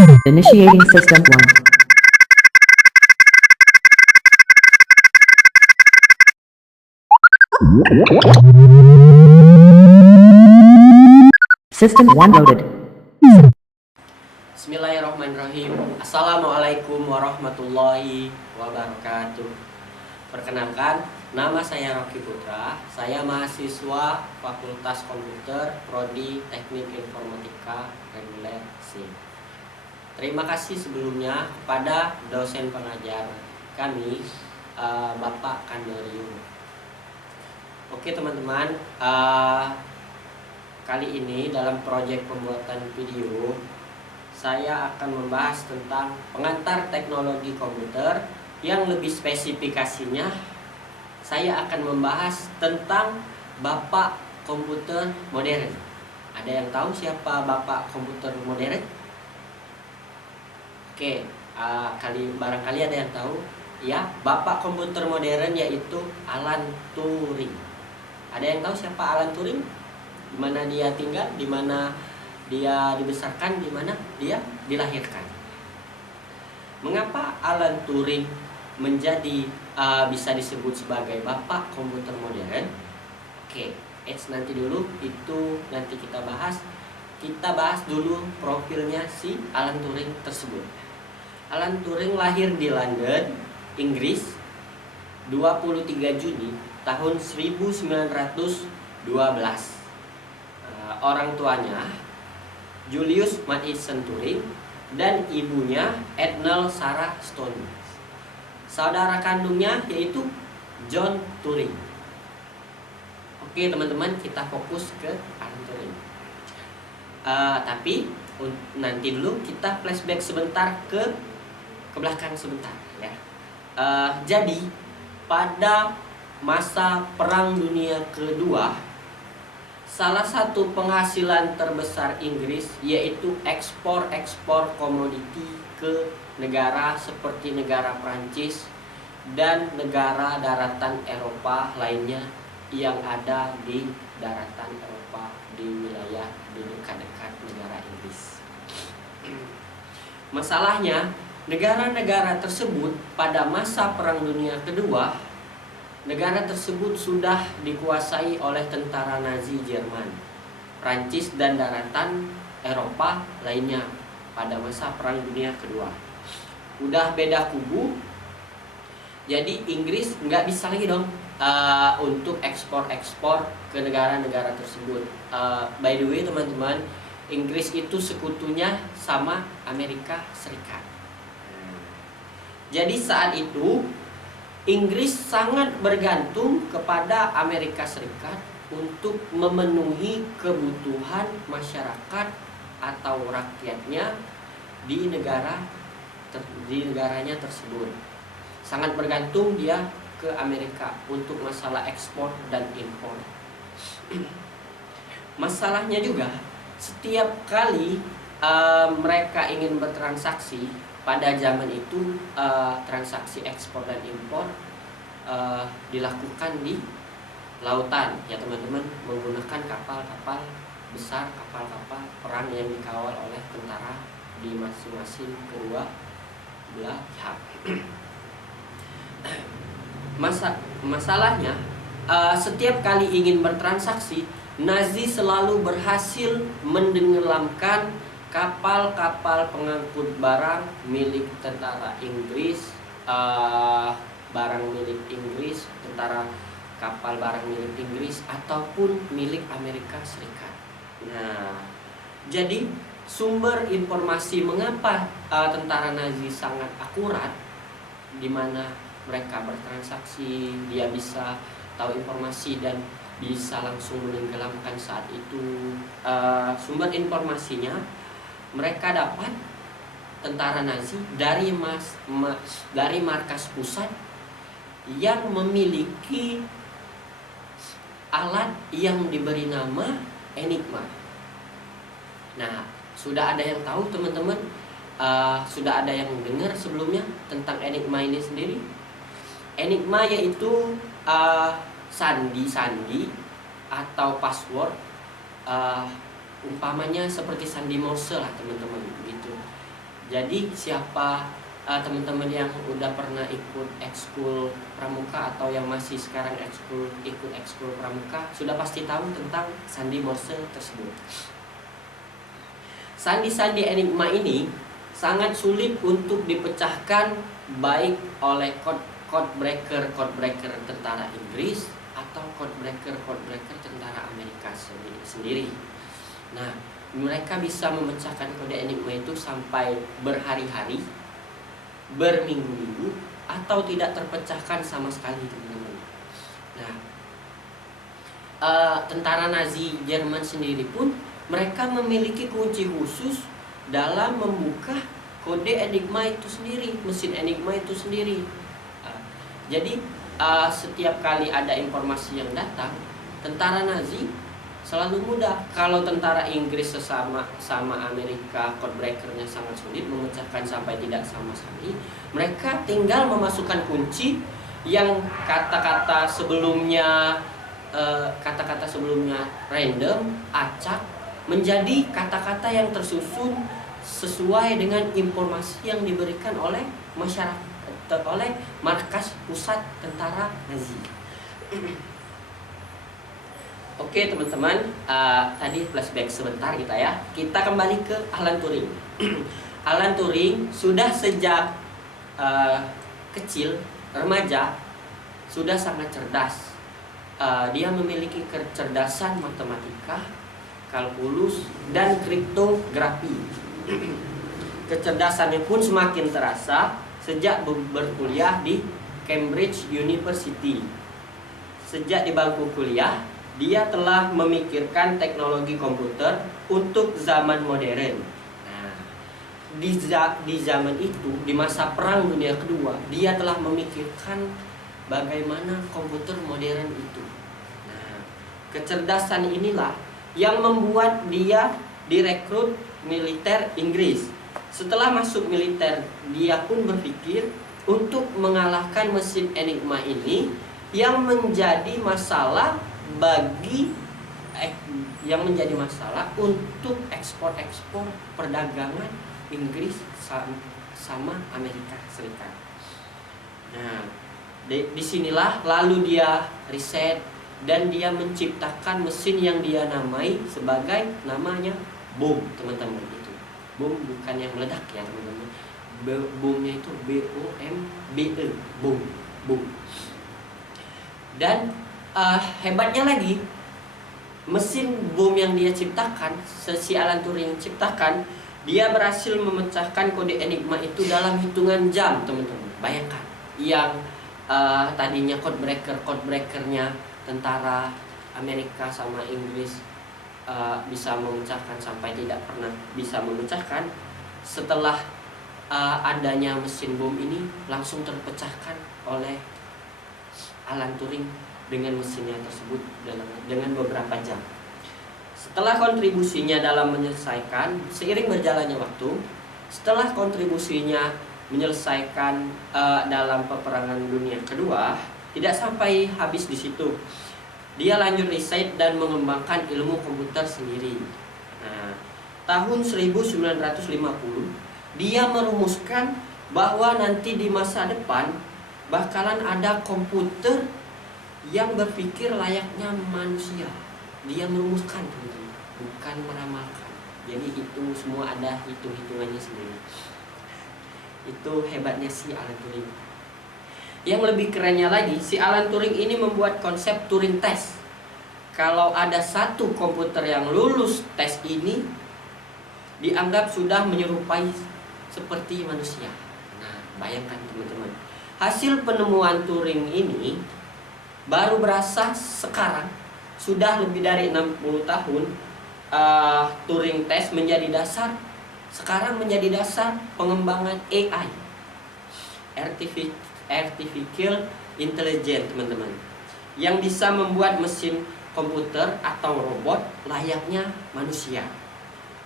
Initiating System 1. System 1 loaded. Bismillahirrahmanirrahim. Assalamualaikum warahmatullahi wabarakatuh. Perkenalkan, nama saya Rocky Putra. Saya mahasiswa Fakultas Komputer Prodi Teknik Informatika Reguler C. Terima kasih sebelumnya kepada dosen pengajar kami, Bapak Kandorio. Oke teman-teman, kali ini dalam proyek pembuatan video saya akan membahas tentang pengantar teknologi komputer. Yang lebih spesifikasinya, saya akan membahas tentang Bapak komputer modern. Ada yang tahu siapa Bapak komputer modern? Oke, barangkali ada yang tahu. Ya, Bapak komputer modern yaitu Alan Turing. Ada yang tahu siapa Alan Turing? Di mana dia tinggal? Di mana dia dibesarkan? Di mana dia dilahirkan? Mengapa Alan Turing menjadi bisa disebut sebagai Bapak komputer modern? Oke, nanti dulu itu nanti kita bahas. Kita bahas dulu profilnya si Alan Turing tersebut. Alan Turing lahir di London, Inggris, 23 Juni tahun 1912. Orang tuanya Julius Mason Turing dan ibunya Ethel Sarah Stone. Saudara kandungnya yaitu John Turing. Oke teman-teman, kita fokus ke Alan Turing. Tapi nanti dulu kita flashback sebentar ke belakang sebentar ya. Jadi pada masa Perang Dunia Kedua, salah satu penghasilan terbesar Inggris yaitu ekspor komoditi ke negara seperti negara Prancis dan negara daratan Eropa lainnya yang ada di daratan Eropa di wilayah di dekat-dekat negara Inggris. Masalahnya, negara-negara tersebut pada masa Perang Dunia Kedua, negara tersebut sudah dikuasai oleh tentara Nazi Jerman, Prancis dan daratan Eropa lainnya pada masa Perang Dunia Kedua. Udah beda kubu, jadi Inggris nggak bisa lagi dong untuk ekspor ke negara-negara tersebut. By the way teman-teman, Inggris itu sekutunya sama Amerika Serikat. Jadi saat itu Inggris sangat bergantung kepada Amerika Serikat untuk memenuhi kebutuhan masyarakat atau rakyatnya di negaranya tersebut. Sangat bergantung dia ke Amerika untuk masalah ekspor dan impor. Masalahnya juga setiap kali mereka ingin bertransaksi pada zaman itu, transaksi ekspor dan impor dilakukan di lautan ya teman-teman, menggunakan kapal-kapal besar, kapal-kapal perang yang dikawal oleh tentara di masing-masing kedua belah pihak. Masalahnya setiap kali ingin bertransaksi, Nazi selalu berhasil menenggelamkan kapal-kapal pengangkut barang milik tentara Inggris, barang milik Inggris, kapal barang milik Inggris ataupun milik Amerika Serikat. Nah, jadi sumber informasi mengapa tentara Nazi sangat akurat, di mana mereka bertransaksi, dia bisa tahu informasi dan bisa langsung menenggelamkan saat itu. Sumber informasinya mereka dapat tentara Nazi dari markas pusat yang memiliki alat yang diberi nama Enigma. Nah, sudah ada yang tahu teman-teman? Sudah ada yang dengar sebelumnya tentang Enigma ini sendiri? Enigma yaitu sandi atau password, umpamanya seperti sandi Morse lah teman-teman, begitu. Jadi siapa teman-teman yang udah pernah ikut ekskul pramuka atau yang masih sekarang ikut ekskul pramuka sudah pasti tahu tentang sandi Morse tersebut. Sandi-sandi enigma ini sangat sulit untuk dipecahkan baik oleh code breaker tentara Inggris atau code breaker tentara Amerika sendiri. Nah, mereka bisa memecahkan kode enigma itu sampai berhari-hari, berminggu-minggu, atau tidak terpecahkan sama sekali, teman-teman. Nah, tentara Nazi Jerman sendiri pun mereka memiliki kunci khusus dalam membuka kode enigma itu sendiri, mesin enigma itu sendiri. Jadi setiap kali ada informasi yang datang, tentara Nazi selalu mudah. Kalau tentara Inggris sama Amerika, code breakernya sangat sulit memecahkan sampai tidak sama sekali. Mereka tinggal memasukkan kunci yang kata-kata sebelumnya random, acak, menjadi kata-kata yang tersusun sesuai dengan informasi yang diberikan oleh masyarakat, oleh markas pusat tentara Nazi. Oke teman-teman, tadi flashback sebentar kita kembali ke Alan Turing. Alan Turing sudah sejak kecil, remaja, sudah sangat cerdas. Dia memiliki kecerdasan matematika, kalkulus, dan kriptografi. Kecerdasannya pun semakin terasa sejak berkuliah di Cambridge University. Sejak di bangku kuliah, dia telah memikirkan teknologi komputer untuk zaman modern. Nah, di zaman itu, di masa Perang Dunia Kedua, dia telah memikirkan bagaimana komputer modern itu. Nah, kecerdasan inilah yang membuat dia direkrut militer Inggris. Setelah masuk militer, dia pun berpikir untuk mengalahkan mesin enigma ini yang menjadi masalah untuk ekspor perdagangan Inggris sama Amerika Serikat. Nah, disinilah lalu dia riset dan dia menciptakan mesin yang dia namai sebagai namanya bom, teman-teman. Itu bom bukan yang meledak ya, teman-teman. Bomnya itu BOMBE, bom. Dan hebatnya lagi, mesin bom yang dia ciptakan, si Alan Turing ciptakan, dia berhasil memecahkan kode enigma itu dalam hitungan jam, teman-teman. Bayangkan, yang tadinya code breakernya tentara Amerika sama Inggris bisa memecahkan sampai tidak pernah bisa memecahkan, setelah adanya mesin bom ini langsung terpecahkan oleh Alan Turing dengan mesinnya tersebut dengan beberapa jam. Setelah kontribusinya dalam menyelesaikan, seiring berjalannya waktu, setelah kontribusinya menyelesaikan dalam peperangan dunia kedua, tidak sampai habis di situ. Dia lanjut riset dan mengembangkan ilmu komputer sendiri. Nah, tahun 1950 dia merumuskan bahwa nanti di masa depan bakalan ada komputer yang berpikir layaknya manusia. Dia merumuskan, bukan meramalkan. Jadi itu semua ada hitung-hitungannya sendiri. Itu hebatnya si Alan Turing. Yang lebih kerennya lagi, si Alan Turing ini membuat konsep Turing test. Kalau ada satu komputer yang lulus tes ini, dianggap sudah menyerupai seperti manusia. Nah, bayangkan teman-teman. Hasil penemuan Turing ini baru berasa sekarang, sudah lebih dari 60 tahun. Turing test menjadi dasar, sekarang menjadi dasar pengembangan AI, Artificial Intelligence, teman-teman, yang bisa membuat mesin komputer atau robot layaknya manusia.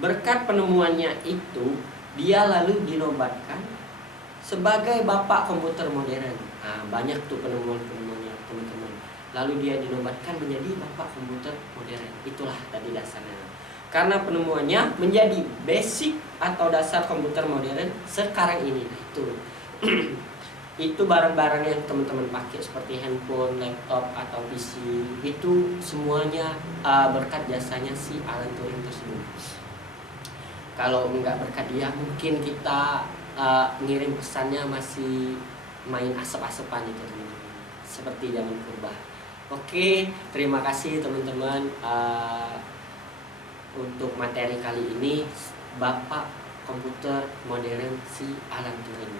Berkat penemuannya itu, dia lalu dinobatkan sebagai bapak komputer modern. Nah, banyak tuh penemuan-penemuannya, teman-teman. Lalu dia dinobatkan menjadi bapak komputer modern. Itulah tadi dasarnya. karena penemuannya menjadi basic atau dasar komputer modern sekarang ini. Itu itu barang-barang yang teman-teman pakai seperti handphone, laptop atau PC itu semuanya berkat jasanya si Alan Turing tersebut. Kalau nggak berkat dia mungkin kita ngirim pesannya masih main asap-asapan itu teman-teman, seperti zaman purba. Oke, terima kasih teman-teman untuk materi kali ini, Bapak komputer modern si Alan Turing.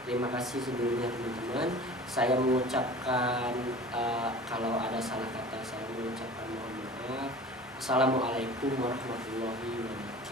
Terima kasih sebelumnya teman-teman. Saya mengucapkan kalau ada salah kata saya mengucapkan mohon maaf. Assalamualaikum warahmatullahi wabarakatuh.